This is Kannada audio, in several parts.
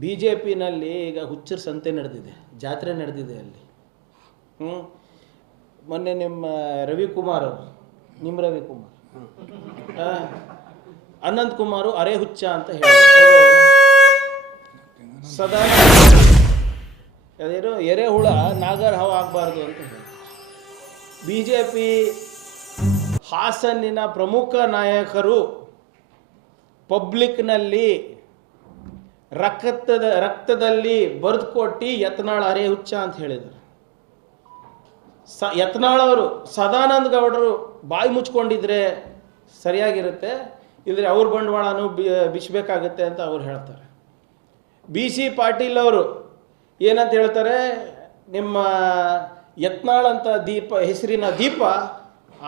ಬಿ ಜೆ ಪಿನಲ್ಲಿ ಈಗ ಹುಚ್ಚರ ಸಂತೆ ನಡೆದಿದೆ, ಜಾತ್ರೆ ನಡೆದಿದೆ ಅಲ್ಲಿ. ಹ್ಞೂ ಮೊನ್ನೆ ನಿಮ್ಮ ರವಿಕುಮಾರ್ ಅವರು, ನಿಮ್ಮ ರವಿಕುಮಾರ್. ಅನಂತ್ ಕುಮಾರು ಅರೆ ಹುಚ್ಚ ಅಂತ ಹೇಳಿ ಸದಾ ಅದೇನು ಎರೆಹುಳ ನಾಗರ ಹಾವು ಆಗಬಾರ್ದು ಅಂತ ಹೇಳಿ ಬಿ ಜೆ ಪಿ ಹಾಸನ್ನಿನ ಪ್ರಮುಖ ನಾಯಕರು ಪಬ್ಲಿಕ್ನಲ್ಲಿ ರಕ್ತದ, ರಕ್ತದಲ್ಲಿ ಬರೆದು ಕೊಟ್ಟು ಯತ್ನಾಳ್ ಅರೆ ಹುಚ್ಚ ಅಂತ ಹೇಳಿದರು. ಸ, ಯತ್ನಾಳ್ ಅವರು ಸದಾನಂದ ಗೌಡರು ಬಾಯಿ ಮುಚ್ಕೊಂಡಿದ್ರೆ ಸರಿಯಾಗಿರುತ್ತೆ ಇಲ್ಲದ್ರೆ ಅವ್ರ ಬಂಡವಾಳನೂ ಬಿಚ್ಚಬೇಕಾಗತ್ತೆ ಅಂತ ಅವ್ರು ಹೇಳ್ತಾರೆ. ಬಿ ಸಿ ಪಾಟೀಲ್ ಅವರು ಏನಂತ ಹೇಳ್ತಾರೆ, ನಿಮ್ಮ ಯತ್ನಾಳ್ ಅಂತ ದೀಪ, ಹೆಸರಿನ ದೀಪ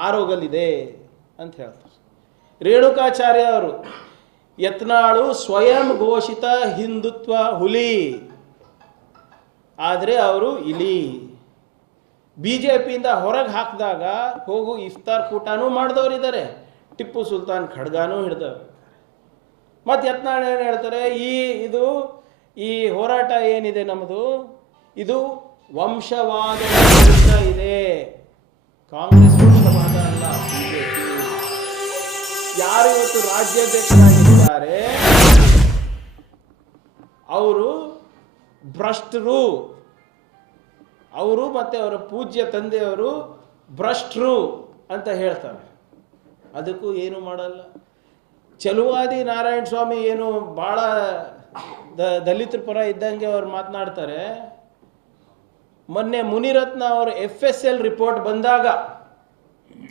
ಆರೋಗಲಿದೆ ಅಂತ ಹೇಳ್ತಾರೆ. ರೇಣುಕಾಚಾರ್ಯ ಅವರು ಯತ್ನಾಳು ಸ್ವಯಂ ಘೋಷಿತ ಹಿಂದುತ್ವ ಹುಲಿ. ಆದರೆ ಅವರು ಇಲಿ. ಬಿ ಜೆ ಪಿಯಿಂದ ಹೊರಗೆ ಹಾಕಿದಾಗ ಹೋಗು ಇಫ್ತಾರ್ ಕೂಟನೂ ಮಾಡಿದವರಿದ್ದಾರೆ. ಟಿಪ್ಪು ಸುಲ್ತಾನ್ ಖಡ್ಗಾನೂ ಹಿಡ್ದವ್ರು. ಮತ್ತು ಯತ್ನಾಳು ಏನು ಹೇಳ್ತಾರೆ? ಈ ಇದು, ಈ ಹೋರಾಟ ಏನಿದೆ ನಮ್ಮದು ಇದು ವಂಶವಾದ ಇದೆ. ಕಾಂಗ್ರೆಸ್ ವಂಶವಾದ ಅಲ್ಲ ಯಾರು ಇವತ್ತು ರಾಜ್ಯಾಧ್ಯಕ್ಷರಾಗಿದ್ದಾರೆ ಅವರು ಭ್ರಷ್ಟರು. ಅವರು ಮತ್ತೆ ಅವರ ಪೂಜ್ಯ ತಂದೆಯವರು ಭ್ರಷ್ಟರು ಅಂತ ಹೇಳ್ತಾರೆ. ಅದಕ್ಕೂ ಏನು ಮಾಡಲ್ಲ. ಚಲುವಾದಿ ನಾರಾಯಣ ಸ್ವಾಮಿ ಏನು ಭಾಳ ದ ದಲಿತರ ಪರ ಇದ್ದಂಗೆ ಅವ್ರು ಮಾತನಾಡ್ತಾರೆ. ಮೊನ್ನೆ ಮುನಿರತ್ನ ಅವರು ಎಫ್ ಎಸ್ ಎಲ್ ರಿಪೋರ್ಟ್ ಬಂದಾಗ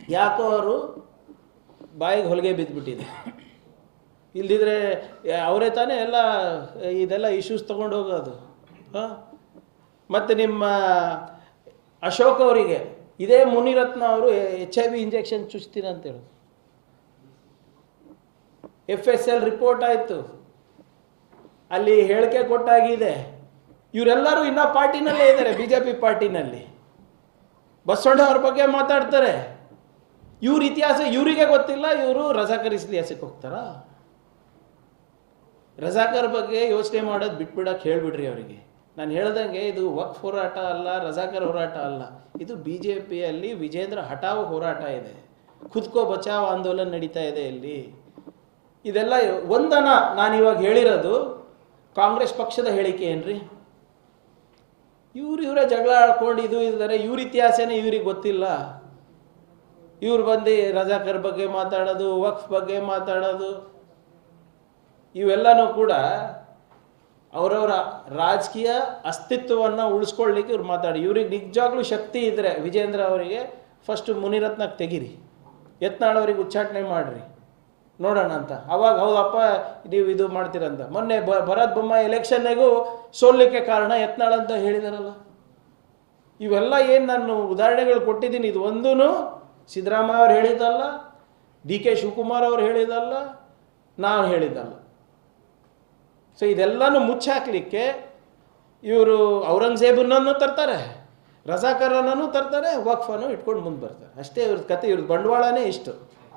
ಯಾಕೋ ಅವರು ಬಾಯಿಗೆ ಹೊಲಿಗೆ ಬಿದ್ದುಬಿಟ್ಟಿದೆ ಇಲ್ದಿದ್ರೆ ಅವರೇ ತಾನೇ ಎಲ್ಲ ಇದೆಲ್ಲ ಇಶ್ಯೂಸ್ ತೊಗೊಂಡು ಹೋಗೋದು. ಹಾಂ? ಮತ್ತು ನಿಮ್ಮ ಅಶೋಕ್ ಅವರಿಗೆ, ಇದೇ ಮುನಿರತ್ನ ಅವರು ಎಚ್ ಐ ವಿ ಇಂಜೆಕ್ಷನ್ ಚುಚ್ತೀನಿ ಅಂತ ಹೇಳೋದು ಎಫ್ ಎಸ್ ಎಲ್ ರಿಪೋರ್ಟ್ ಆಯಿತು. ಅಲ್ಲಿ ಹೇಳಿಕೆ ಕೊಟ್ಟಾಗಿದೆ. ಇವರೆಲ್ಲರೂ ಇನ್ನೂ ಪಾರ್ಟಿನಲ್ಲೇ ಇದ್ದಾರೆ ಬಿ ಜೆ ಪಿ ಪಾರ್ಟಿನಲ್ಲಿ. ಬಸವಣ್ಣ ಅವ್ರ ಬಗ್ಗೆ ಮಾತಾಡ್ತಾರೆ. ಇವ್ರ ಇತಿಹಾಸ ಇವರಿಗೆ ಗೊತ್ತಿಲ್ಲ, ಇವರು ರಜಾಕರಿಸ್ಲಿ ಹೆಸಕ್ಕೆ ಹೋಗ್ತಾರಾ? ರಜಾಕರ್ ಬಗ್ಗೆ ಯೋಚನೆ ಮಾಡೋದು ಬಿಟ್ಬಿಡಕ್ಕೆ ಹೇಳ್ಬಿಡ್ರಿ ಅವರಿಗೆ. ನಾನು ಹೇಳ್ದಂಗೆ ಇದು ವಕ್ ಹೋರಾಟ ಅಲ್ಲ, ರಜಾಕರ್ ಹೋರಾಟ ಅಲ್ಲ. ಇದು ಬಿ ಜೆ ಪಿಯಲ್ಲಿ ವಿಜೇಂದ್ರ ಹಠಾವ್ ಹೋರಾಟ ಇದೆ. ಖುದ್ಕೋ ಬಚಾವ್ ಆಂದೋಲನ ನಡೀತಾ ಇದೆ ಇಲ್ಲಿ. ಇದೆಲ್ಲ ಒಂದನ ನಾನು ಇವಾಗ ಹೇಳಿರೋದು ಕಾಂಗ್ರೆಸ್ ಪಕ್ಷದ ಹೇಳಿಕೆ ಏನ್ರಿ? ಇವ್ರು ಇವರೇ ಜಗಳ ಆಡ್ಕೊಂಡು ಇದು ಇದ್ದಾರೆ, ಇವ್ರ ಇತಿಹಾಸನೇ ಇವ್ರಿಗೆ ಗೊತ್ತಿಲ್ಲ. ಇವ್ರು ಬಂದು ರಜಾಕರ್ ಬಗ್ಗೆ ಮಾತಾಡೋದು, ವಕ್ಫ್ ಬಗ್ಗೆ ಮಾತಾಡೋದು ಇವೆಲ್ಲನೂ ಕೂಡ ಅವರವರ ರಾಜಕೀಯ ಅಸ್ತಿತ್ವವನ್ನು ಉಳಿಸ್ಕೊಳ್ಳಿಕ್ಕೆ ಇವ್ರು ಮಾತಾಡಿ. ಇವ್ರಿಗೆ ನಿಜವಾಗ್ಲೂ ಶಕ್ತಿ ಇದ್ದರೆ ವಿಜೇಂದ್ರ ಅವರಿಗೆ ಫಸ್ಟ್ ಮುನಿರತ್ನಕ್ಕೆ ತೆಗೀರಿ. ಯತ್ನಾಳವರಿಗೆ ಉಚ್ಚಾಟನೆ ಮಾಡಿರಿ. ನೋಡೋಣ ಅಂತ. ಅವಾಗ ಹೌದಪ್ಪ ನೀವು ಇದು ಮಾಡ್ತೀರಂತ ಮೊನ್ನೆ ಬ, ಭರತ್ ಬೊಮ್ಮ ಎಲೆಕ್ಷನ್ನಿಗೂ ಸೋಲಿಕ್ಕೆ ಕಾರಣ ಯತ್ನಾಳ ಅಂತ ಹೇಳಿದಾರಲ್ಲ. ಇವೆಲ್ಲ ಏನು ನಾನು ಉದಾಹರಣೆಗಳು ಕೊಟ್ಟಿದ್ದೀನಿ. ಇದು ಒಂದೂ ಸಿದ್ದರಾಮಯ್ಯ ಅವ್ರು ಹೇಳಿದ್ದಲ್ಲ, ಡಿ ಕೆ ಶಿವಕುಮಾರ್ ಅವ್ರು ಹೇಳಿದ್ದಲ್ಲ, ನಾನು ಹೇಳಿದ್ದಲ್ಲ. ಸೊ ಇದೆಲ್ಲನೂ ಮುಚ್ಚಾಕಲಿಕ್ಕೆ ಇವರು ಔರಂಗಜೇಬನನ್ನು ತರ್ತಾರೆ, ರಜಾಕರನನ್ನು ತರ್ತಾರೆ, ವಕ್ಫನ್ನು ಇಟ್ಕೊಂಡು ಮುಂದೆ ಬರ್ತಾರೆ. ಅಷ್ಟೇ ಇವ್ರದ್ದು ಕತೆ ಇವ್ರದ್ದು ಬಂಡವಾಳನೇ ಇಷ್ಟು.